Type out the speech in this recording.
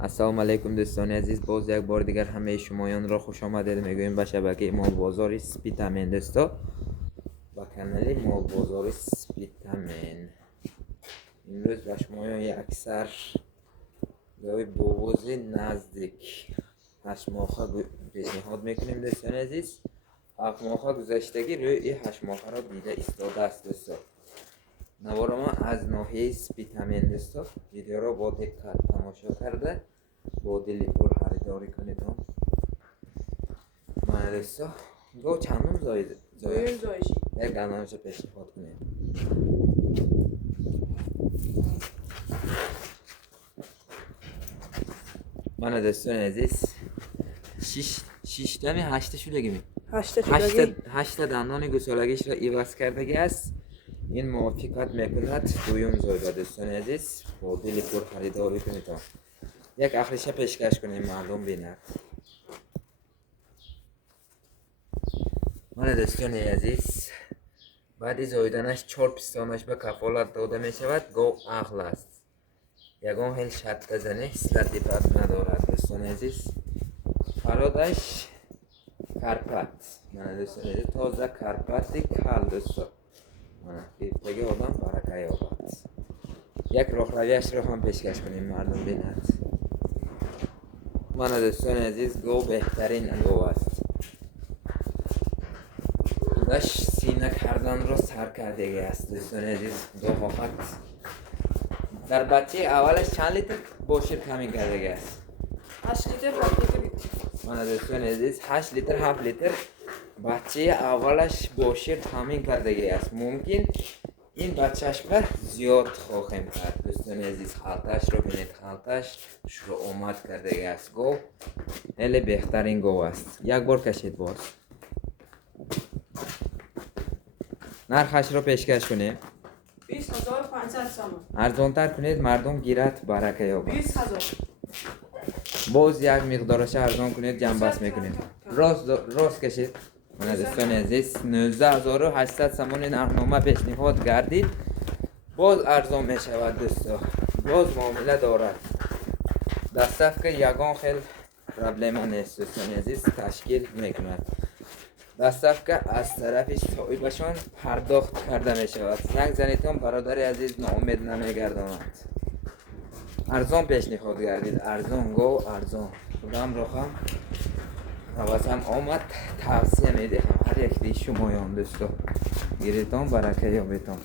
السلام علیکم دوستان عزیز، باز یک بار دیگر همه شمایان را خوش آمدید میگویم به شبکه مال بازار سپیتامین دوستا و کانال مال بازار سپیتامین. امروز به شمایان یک اکثر گاوی بوز نزدیک 8 ماهه پیشنهاد میکنیم دوستان عزیز. 7 ماهه گذشتگی روی این 8 ماهه را دیده ایستاده است دوستا. نوار ما از ناحیه سپیتامین دوستا ویدیو را با دقت تماشا کرده با دلی پر خریداری کنید. من دوستا گو چندم زایشی یک دانه‌اش پیشنهاد کنید. من دوستان عزیز 6 دمی 8 شدگی می 8 دندان گوسالگیش را ایواز کردگی است. این موافقت میکند دویم زایده دوستان عزیز با دلی پر خریداری کنید. یک آخرش پیشکش کنیم مردم بیند. من دوستان عزیز بعد زایدنش 4 پستانش به کفالت داده می شود. گو عقل است، یگان هل شرط بزنه سلطی پس ندارد دوستان عزیز. فرادش کرپت، من دوستان عزیز تازه کرپتی کل دوستا دیگه آدم برکه یابد. یک راه رویش رو هم پیشکش کنیم مردم بیند. من دوستان عزیز گو بهترین گو است. داش سینه کردن رو سر کردگی است دوستان عزیز. دو وقت در بچه اولش چند لیتر بوشیر کمی کردگی است؟ 8 لیتر 7 لیتر. من دوستان عزیز 8 لیتر 7 لیتر بچه اولش بوشیر کمی کردگی است. ممکن این بچهش به زیاد خواهیم کرد دوستان عزیز. خالتش رو بینید، خالتش شروع اومد کردگی است. گو خیلی بهترین گو است. یک بار کشید باز. نرخش رو پیشکش کنیم 20500 سامان. ارزانتر کنید مردم گیرت برکه یابد. 20000. باز یک مقدارش ارزان کنید جمع بس میکنید. راست کشید. من دوستان عزیز 19800 سامان نرخنامه پیشنهاد گردید. باز ارزان میشود دوستا. باز معامله دارد. دستف که یگان خیلی پرابلم نیست دوستان عزیز تشکیل میکند. دستف که از طرف صاحبشان پرداخت کرده می شود. زنگ زنیتون برادر عزیز ناامید نمیگرداند. ارزان پیشنهاد گردید. ارزان گو ارزان. خودم رو هم حواسم آمد توصیه می دهم هر یک دی شمایان دوستو. گیریتان برکه یابیتان.